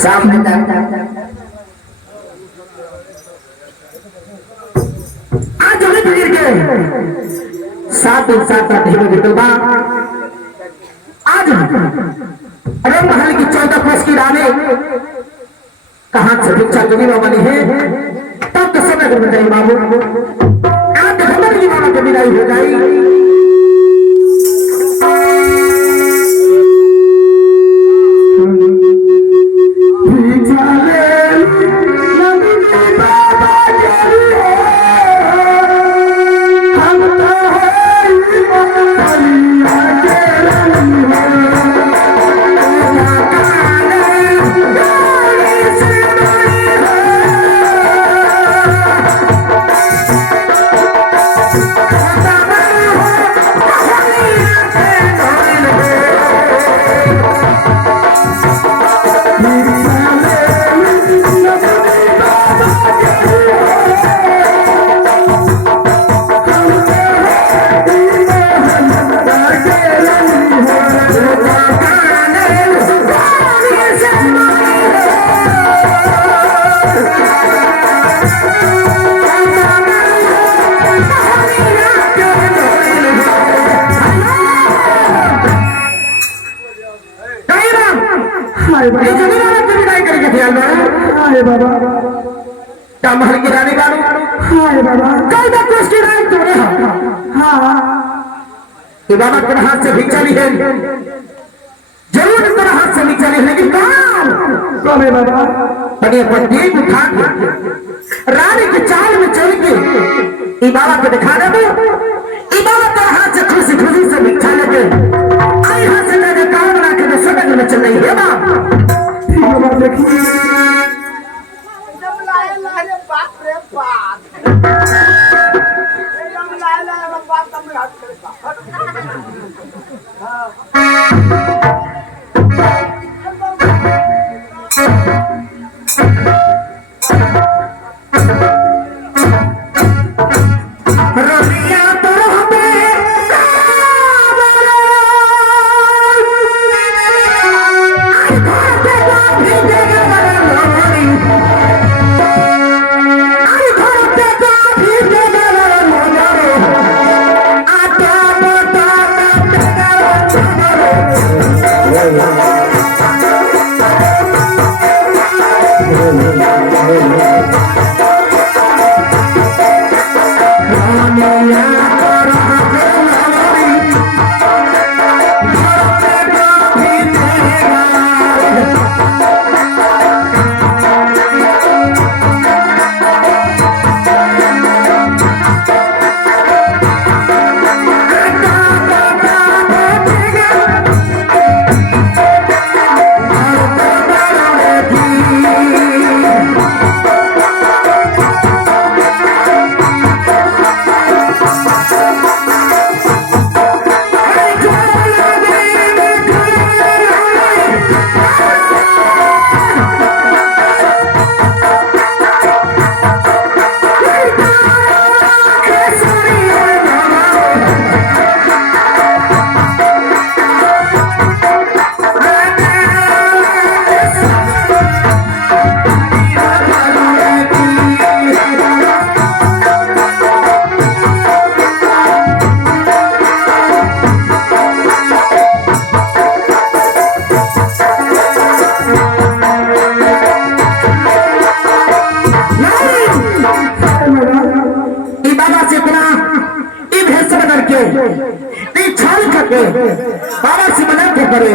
सामने आज हमें फिर के 7 दिन 7 रात हिमें गिरवा आज अरे महल की 14 कोस की रानी कहां से भिक्षा जोगी बाबा ने तब तो समय को बताइए बाबू आज हमारी मामा की विदाई हो जाएगी। महल की रानी बाबू हां बाबा कई बार कोस की रानी तोड़े हां ये बाबा तेरे हाथ से भिक्षा ली है जरूर तेरे हाथ से भिक्षा ली है लेकिन कौन है बाबा बड़े प्रदीप उठा के रानी के चाल में चल के ये बाबा को दिखाने में ये बाबा तेरे हाथ से खुशी खुशी से भिक्षा लेके आई हाथ से तेरे काम बना के मैं सड़क में चल रही है बाबा देखिए बाबा से मना के करे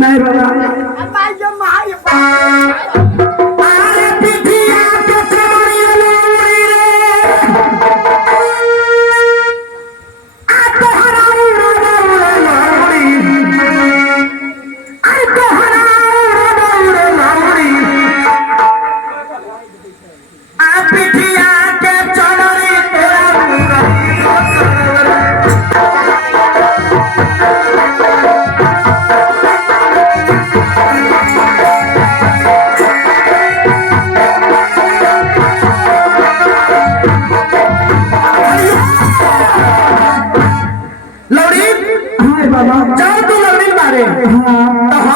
नहीं बाबा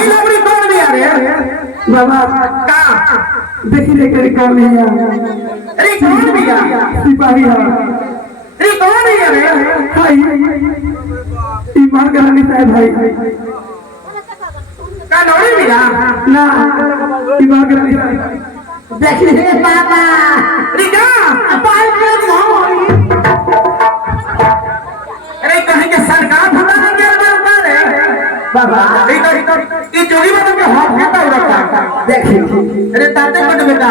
हाई लवरी कौन भी आ रहे बाबा का देखी रे करे कौन है अरे कौन भी आ सिपाही है अरे कौन भी आ रहे भाई ईमान करानी साहब भाई का नौरी भी आ ना ईमान करानी साहब देख रे बाबा अरे का पाल के अरे कहीं के सरकार भगा के रे बाबा ये जोगी बाबा के हाथ खाता रखा देखिए अरे ताते कोट बेटा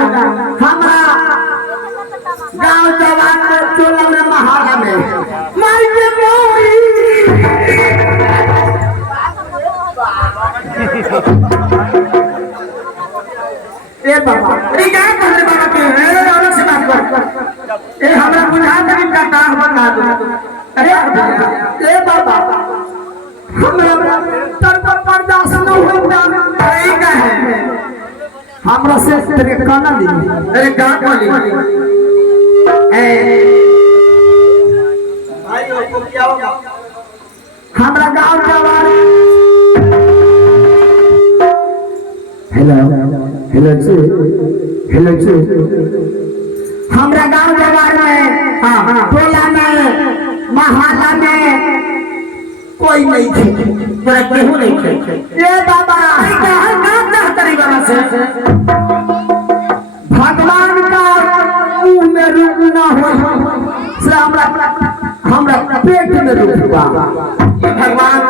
हमरा गांव जवान में चोला में महारा में मार के मोई ए बाबा अरे क्या कर रहे बाबा के अरे अलग से बात कर ए हमरा बुझा नहीं करता बता दो अरे ए बाबा हमरा तर बर्दाश्त न होता अरे का है हमरा से तेरे काना दी अरे का बोली भाई को क्या होगा हमरा गांव जवान हेलो हेलो जी हमरा गांव जवान में हां टोला में मोहल्ला में कोई नहीं थे तोरा केहू नहीं थे ए बाबा कहां काम ना करी बना से भगवान का मुंह में रूप ना हो से हमरा पेट में रूप बा ये भगवान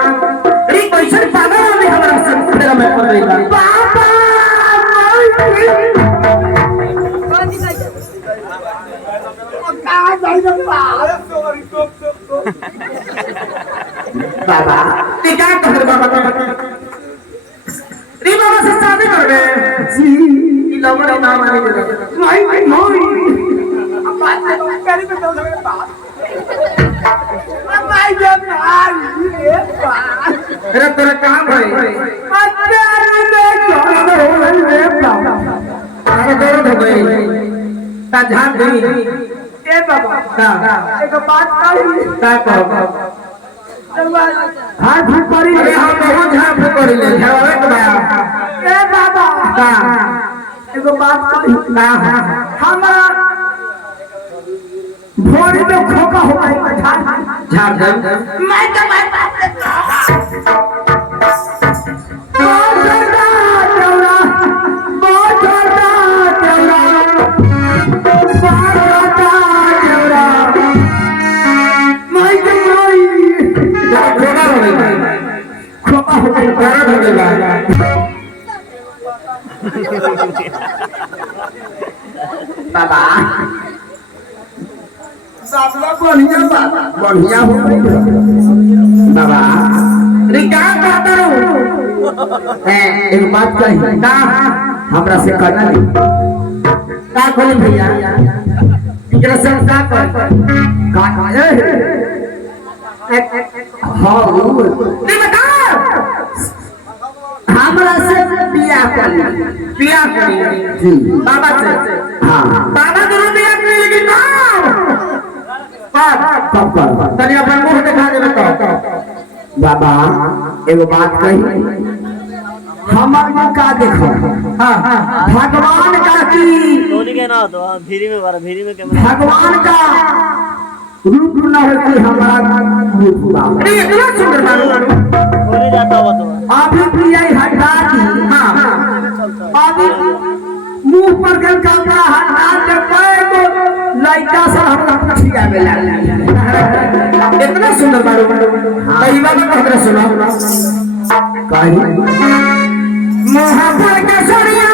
अरे कैसे पागल होने हमरा से तेरा में पड़ रही बाबा कहां जाई बाबा ते क्या कर बाबा री बाबा से शादी कर बे जी ई लवड़ा नाम आने दे नहीं अब बात करी पे तो बात अब भाई जब अरे तेरा काम भाई अरे रे बाबा अरे दर्द हो गई ता झाड़ दे ए बाबा का एक बात कही का कहो हाथ पड़ी अरे हम बहुत झाप पड़ी ले झवावे के बा ए बाबा का एगो बात कही ना हमरा भोरी में खोका हो गई झाड़ झाड़ मैं तो मैं बात बाबा साबला बढ़िया हो बाबा अरे क्या कहता रहूं एक बात कही ना हमरा से करना नहीं का खोली भैया इकरा से का कर हां नहीं बता हमरा से बियाह करी जी बाबा से हां बाबा जरूर बियाह करी लेकिन ना कब कर तनी अपन मुंह दिखा देबे तो बाबा एगो बात कही हमर का देखो हां भगवान का की टोली के ना तो धीरे में कैमरा भगवान का रूप ना हो कि हमारा रूप बा अरे इतना सुंदर बारू टोली जाता हुआ तो अभी भी यही हटा दी हां अभी मुंह पर के कपड़ा हटा के पैगो लइका से हमरा पछिया में लाल इतना सुंदर बारू कई बार कहत सुनो कही मोहब्बत के सोनिया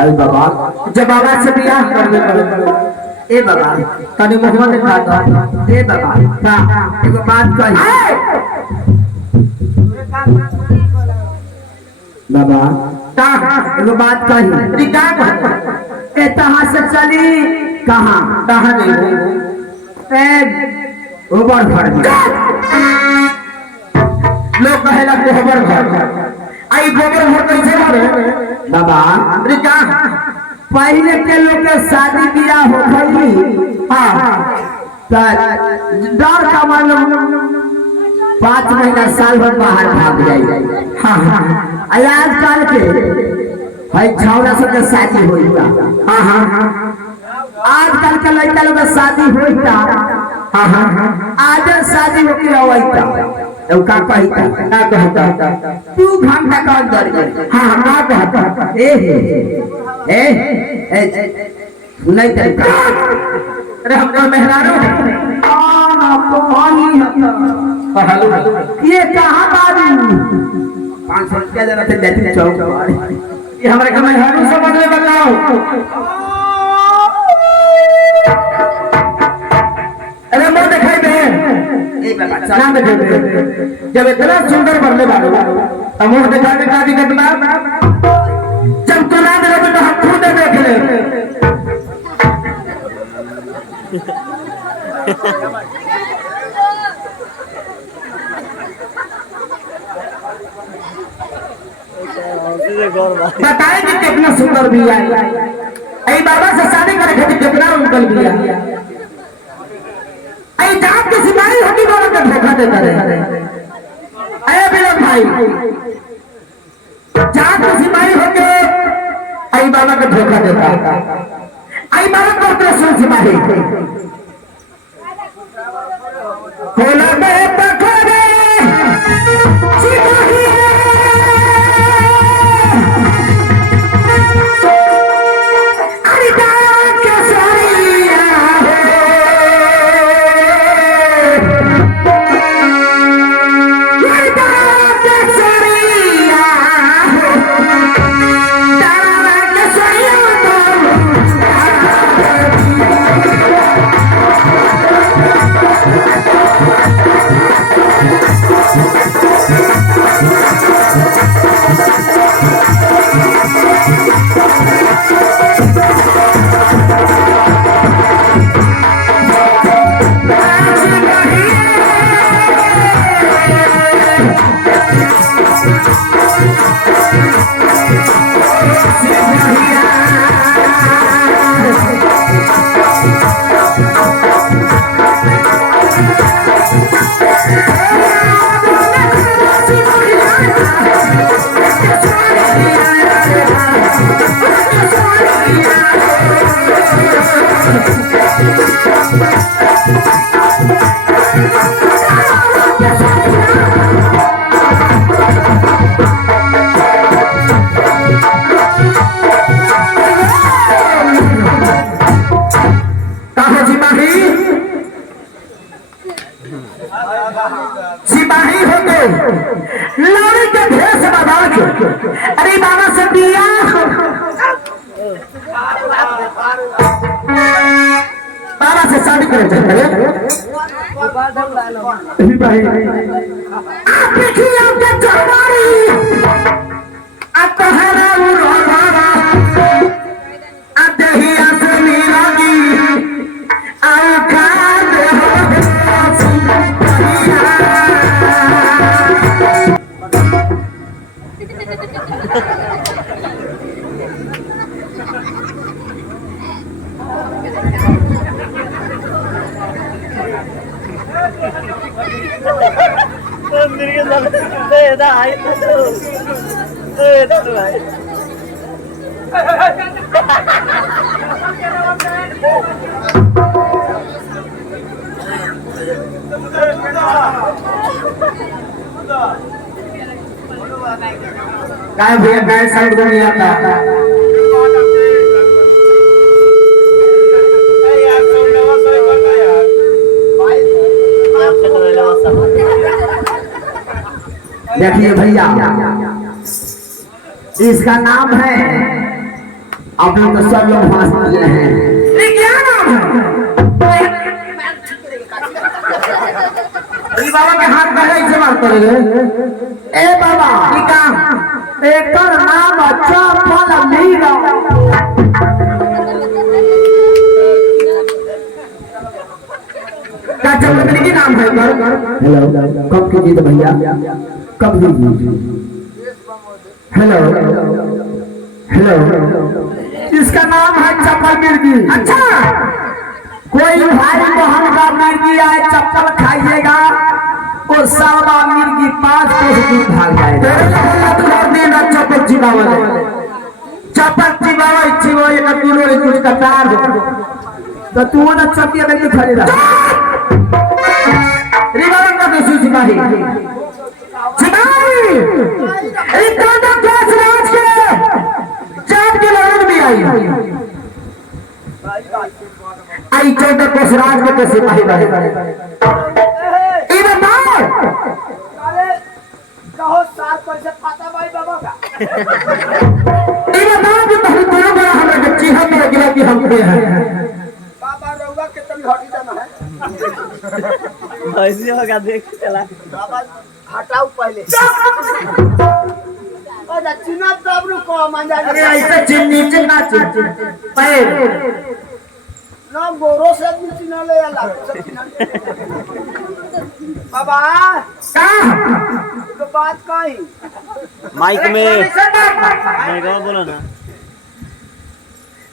अरे बाबा जब बाबा से बियाह करने पड़े ए बाबा तनी मोहम्मद खा दो ए बाबा हां एगो बात कही बाबा का एगो बात कही का ए तहां से चली कहां कहां नहीं ए गोबर घर लोग कहेला गोबर घर आई गोबर घर कैसे भरे बाबा अरे का पहले के लोग के शादी बियाह हो गई हां डर का मालूम 5 महीना साल भर बाहर भाग जाए हां आजकल के भाई छौरा सब के शादी होइता हां आजकल के लड़का लोग के शादी होइता हां आज शादी होके आवैता तो का कहता का कहता तू घंटा का अंदर हां का कहता ए नहीं तरीका अरे हमको मेहरारू ना पानी हेलो ये कहां बाबू 500 रुपया देना थे देती चौक ये हमारे का मेहरारू समझ ले बताओ अरे मोर दिखाई दे ए बाबा ना दिखाई दे जब इतना सुंदर बरले बाबू मोर दिखा के का दिक्कत बा जब तो ना दे तो हम खुद देख ले बताए कि कितना सुंदर भी है आई बाबा से शादी करे खातिर कितना अंकल भी है आई जात के सिपाही हटी वाला का धोखा देता रहे अरे बिलन भाई जात के सिपाही होके आई बाबा का धोखा देता आई बाबा को प्रश्न सिपाही होला बे पखरे सिपाही सिपाही होते लड़ी के भेष बना के अरे बाबा से बियाह बाबा से शादी करे भाई आप देखिए आपके चरवारी आप तहरा उड़ावा आप दहिया से मिलागी आखा काय भैया काय साइड को नहीं आता देखिए भैया इसका नाम है आप लोग तो सब लोग फांस दिए हैं। ये क्या नाम है? ये बाबा के हाथ में है इसे मार पड़ेगा। ए बाबा ये काम एक नाम अच्छा फल मीरा। क्या चमकने की नाम है? हेलो कब कीजिए तो भैया कब कीजिए? हेलो हेलो इसका नाम है चप्पल मिर्गी। अच्छा कोई भाई बहन का मिर्गी आए चप्पल खाइएगा और सारा मिर्गी 5 कोस दूर भाग जाएगा। चप्पल चिबावा चप्पल चिबावा चिबो ये कतुलो रे कुछ कतार तो तू ना चपिया लेके खड़े रहा। रिवाइव कर दो सिपाही सिपाही एक कांटा क्लास राज के चाप के लड़न भी आई 14 कोस राज के सिपाही बने इधर मार कहो 7 पैसे पाता भाई बाबा का। इधर मार के बहुत बड़ा बड़ा हमारे बच्ची हम मेरे गिला की हम पे हैं बाबा रउआ के तनी हटी जाना है। ऐसे होगा देख चला बाबा हटाओ पहले। ओ चिन्ह तब रुको मान जा। अरे ऐसे नीचे ना पैर ना गोरो से चिन्ह ले आला। बाबा तो बात कहीं माइक में बोलो ना।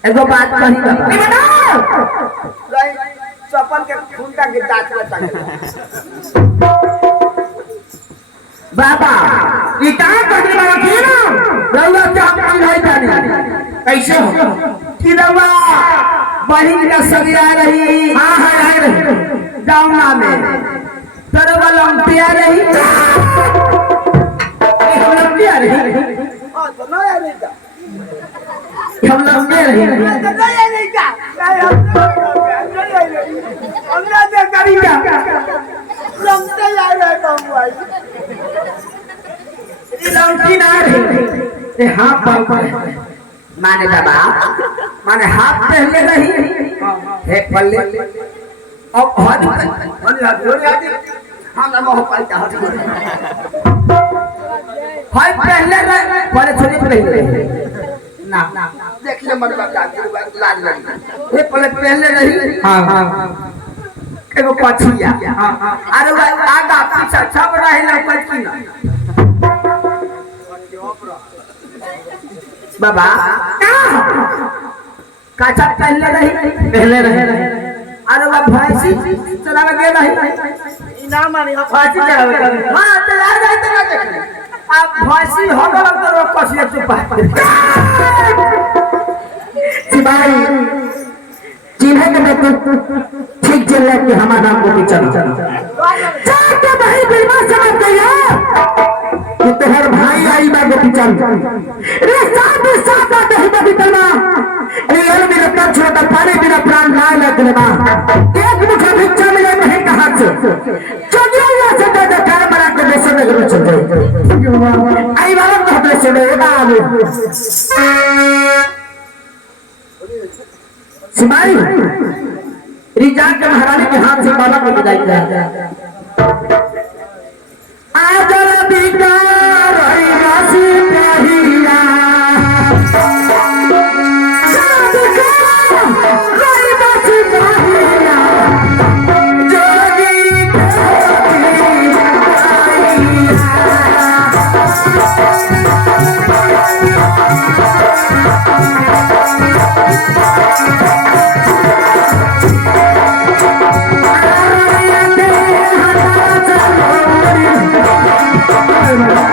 एगो बात कही बताओ चप्पल के खूंटा के दांत में बाबा ये कहां करने वाला थी ना रउआ क्या काम नहीं जानी कैसे हो कि रउआ बहिन का सगिया रही। हां हां रही गांवना में तरवा लंपिया रही हम लंपिया रही। हां तो ना यार नहीं हम लंपिया रही नहीं का हमरा दे करिया लंपते जा रहा कम भाई ये लंपी ना रही ए हाथ पर माने बाबा माने हाथ पहले रही एक पल्ले अब हाथ हम ना मोह पालता हाथ पहले रही पहले छोड़ी रही ना देख ले मन बात लाज लगी ये पहले रही। हां हां एगो पछिया अरे आगा पीछा सब रहे ना पछी ना बाबा काचा पहले रही अरे वो भैंसी चलावे गेल रही इनाम मानी हम भैंसी चलावे हां तो आ जाए तो देख अब भैंसी हो गल तो कसिया चुपा सिपाही चिन्ह के मैं ठीक चल रहा कि हमारा नाम को चल जाके भाई बीमा समझ गया कि तेहर भाई आई बा के पिचन रे साथ नहीं बदी तना अरे यार मेरा पर छोटा पानी बिना प्राण ना लगले बा एक मुठा भिक्षा मिले नहीं कहां से चलिए या से तो घर बना के देश में गुरु चल आई वाला तो अपने से में आलू सिपाही रिजा के महारानी के हाथ से बाबा को विदाई किया। आजरा बिकार रही राशि पहिया Hey,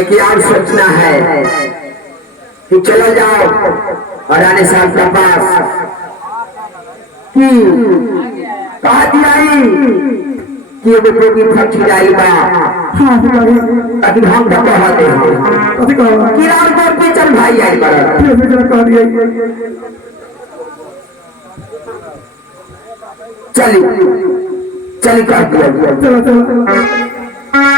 एक यार सोचना है कि चलो जाओ और रानी साहब के पास कि कहा दिया कि एगो टोपी फट जाई बा। हाँ भाई ताकि हम तो कहते हैं कथी कहो कि राम को चल भाई आई बा। फिर भी जरा कह दिया चली चली कह दिया चलो चलो